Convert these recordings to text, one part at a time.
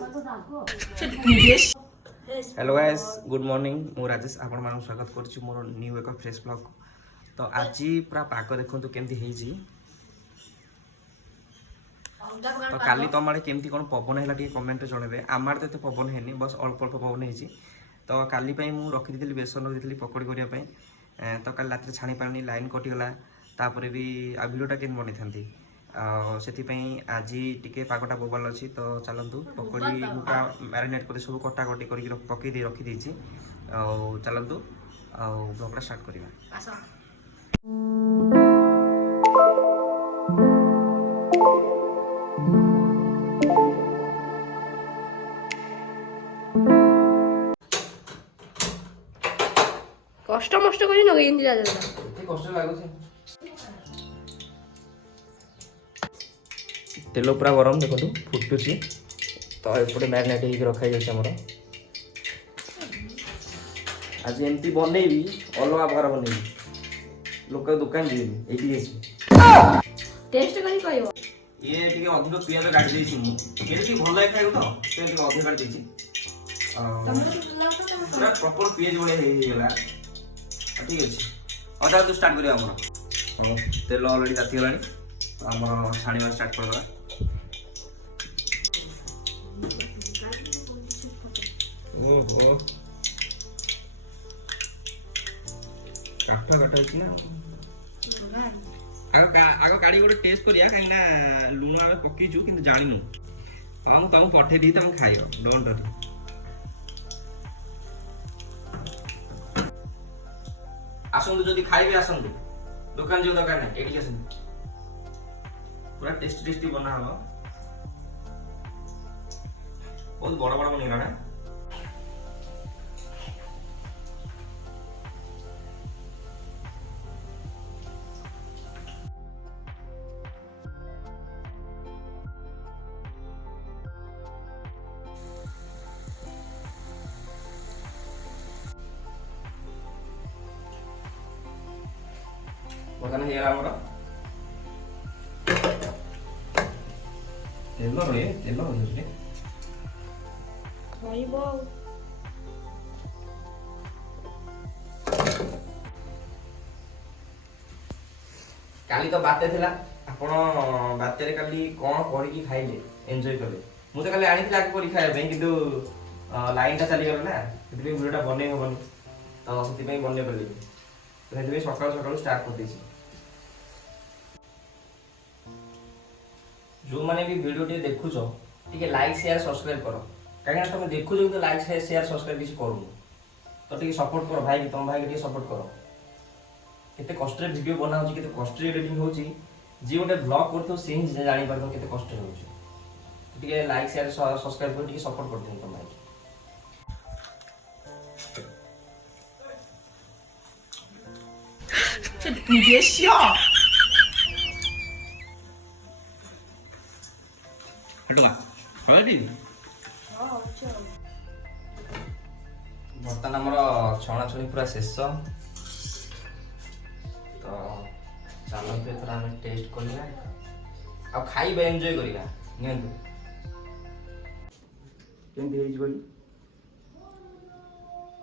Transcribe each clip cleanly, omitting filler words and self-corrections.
Hello guys good morning मु राजेश आपण मान स्वागत करछु मोर न्यू एक फ्रेश ब्लॉग। तो आज पूरा पाग देखंतु केमती हेजी। तो काली तुम आड़े केमती कोन पवन हैला टी कमेंट जनबे। आमार तो पवन हैनी बस अल्प अल्प पवन हेजी। तो काली पई मु रखि दिली बेसन रखि दिली पकोड़ी करिया पई। तो काली रात छाणी पानी लाइन कटि गला तापरे भी आ वीडियोटा केन बनि थांती से आज टिके पागटा बोबाल अच्छी। तो चलतु पकोड़ी पूरा मैरिनेट कर सब कटाकटी कर पकई दे रखी देछि। चलतु ब्लॉगटा स्टार्ट करवा। कष्ट मष्ट करी न गई कष्ट लागुଛି। तेल पूरा गरम देखो फुटुची। तो एपटे मैरिनेट होकर रखाई जामर आज एमती बनईबी अलग प्रकार बनईबी लोक दुकान जीवी टेस्ट करी कहबो। ये टिके अधिक पियाज काटी देछि मु ये टिके भल लागे खाइबो तो से टिके अधिक काटी देछि। पूरा प्रॉपर पियाज बळे हे गेला ठीक अछि। अदा तो स्टार्ट करिया हमर तेल ऑलरेडी ताती गलानी। हमर छाणीवा स्टार्ट करबा। ओहो काठा काठा अछि ना आगो काड़ी गोटे टेस्ट करिया कहीं ना लुण आमे पकीचु किंतु जानिनु। हां तुम पठे दी तुम खाइयो डोंट वरी। आसंदु जदि खाइबे आसंदु दुकान जो दरकार नै एठी आसंदु पूरा टेस्टी बना हलो। बहुत बड़ा बड़ा बनेगा ना। बगान हे रामरा तेल होइछे खाइबो। काली तो बाते थिला आपण बाते रे काली कोन करी खाइले एन्जॉय करले। मु तो काली आनी थिला करी खाइ पे किंतु लाइन ता चली गला ना सेति वीडियोटा बने होबन तो सेति पे बने करली। तो सेति पे सकाळ सकाळ स्टार्ट कर देछि। जो माने भी वीडियो टे देखुछ टिके लाइक शेयर सब्सक्राइब करो काहे तुम देखुछ तो लाइक शेयर सब्सक्राइब किछ करू तो टिके सपोर्ट करो भाई तुम भाई के टिके सपोर्ट करो। केते कष्ट रे वीडियो बनाउची केते कष्ट रे एडिटिंग होची जे गोटे ब्लॉग करथो से ही जानि परथो केते कष्ट होची। टिके लाइक शेयर सब्सक्राइब कर टिके सपोर्ट कर तुम भाई।你别笑。बर्तमान आमर छणाछुणी पूरा शेष। तो चलते एथर आम टेस्ट करवा आ खाइबा एंजॉय करवा नियंतु केमती हेज बोली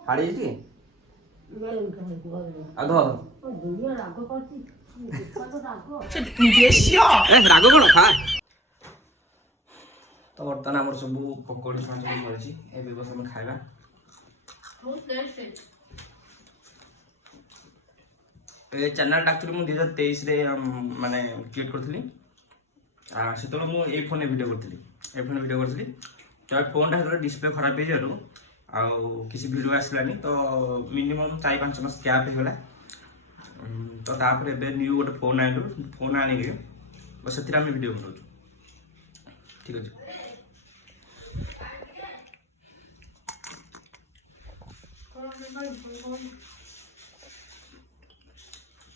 हाड़ी जी आधो你别笑。राग कोन खा। तो बर्तमान आमर सब पकोड़ी छाणी करछि ए व्यवस्था में खाइबा। ए चैनल एक्चुअली मु 2023 रे माने क्रिएट करथली सेतलो मु ए फोन वीडियो करथली तो फोन टा हेतले डिस्प्ले खराब हे जरो आ किसी वीडियो आसलानी तो मिनिमम 4-5 मास गैप हेला। तो तापर एबे न्यू गोटे फोन आनी के बस सेतिरा हम वीडियो बनौछु ठीक अछि।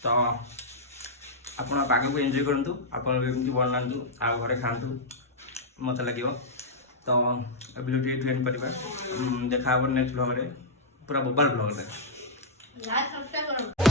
तो आपण पाग को एंजॉय करंतु आपण भी बनातु आ घरे खांतु मत लगे। तो वीडियो ट्रेन करवा देखा नेक्स्ट ब्लॉग रे पूरा बोबाल ब्लॉग रे। लाइक सब्सक्राइब करो।